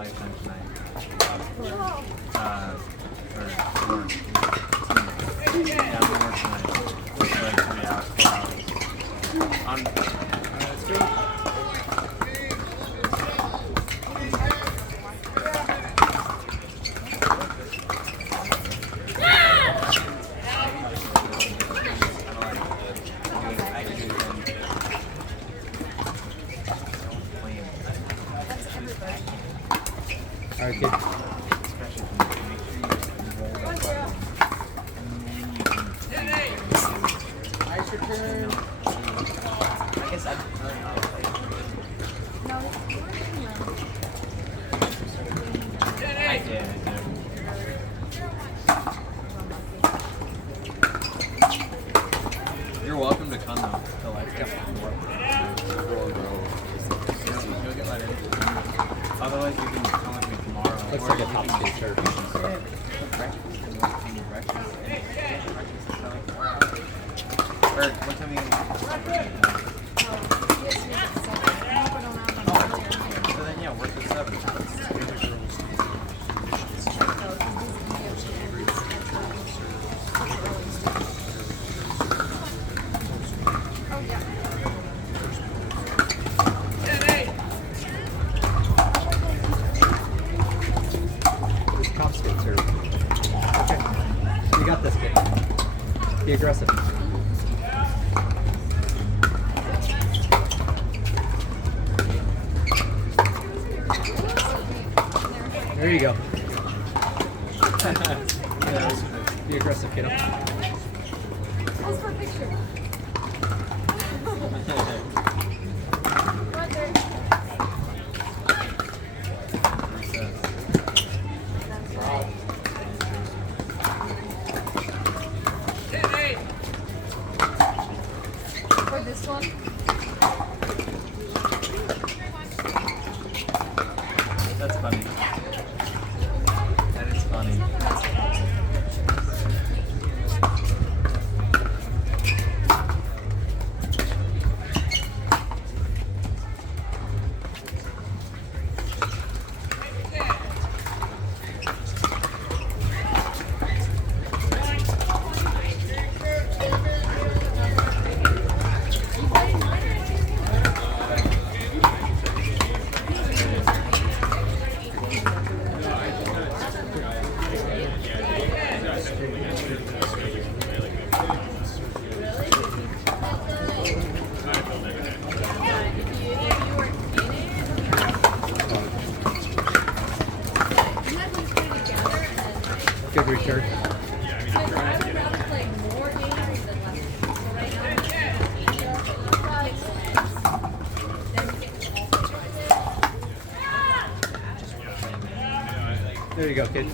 lifetime tonight. For work. Yeah, I'm gonna work tonight. For like 3 hours, 4 hours. It's good. Alright, kid. Ice return. I guess I don't know. I did. You're welcome to come though. To like get more. You'll get let in. Otherwise, you can come with me tomorrow. Looks or like a you top can- tier shirt. Or what time are you going So then, yeah, work at 7. This top skates are. Okay. You got this, kid. Be aggressive. There you go. Be aggressive, kiddo. Pose for a picture. For this one. That's funny. That is funny. Good return. There you go, kid.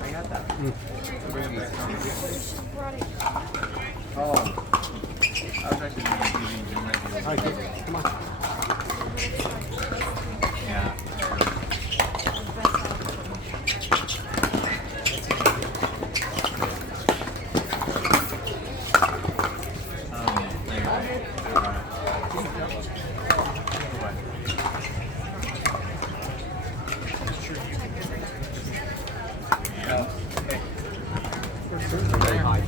I got that. Oh. I was actually doing TV. You might be All right, kid, come on. Yeah. Very high.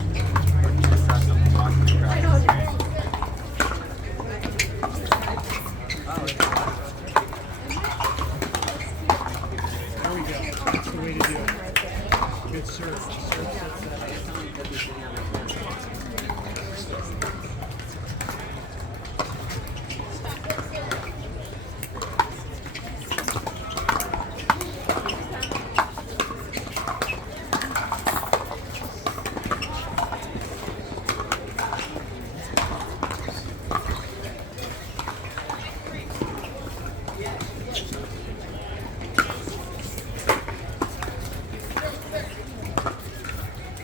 I know. There we go. That's the way to do it. Good serve.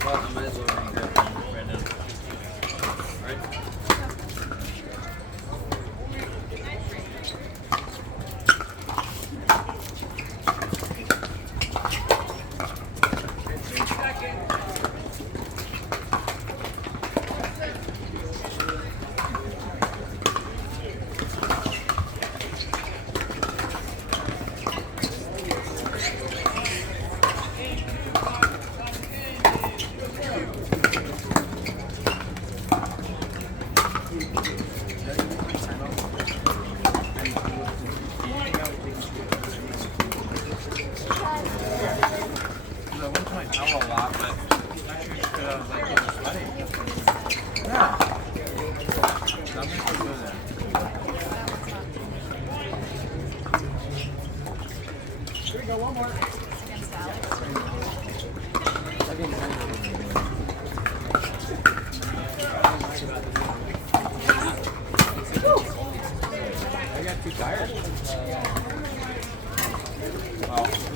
Well, I might as well make that right now. Right? Because I went to my towel a lot, but actually because I was like getting sweaty. Yeah. So I'm gonna go there. Here we go, one more. Against Alex. I got too tired. Well,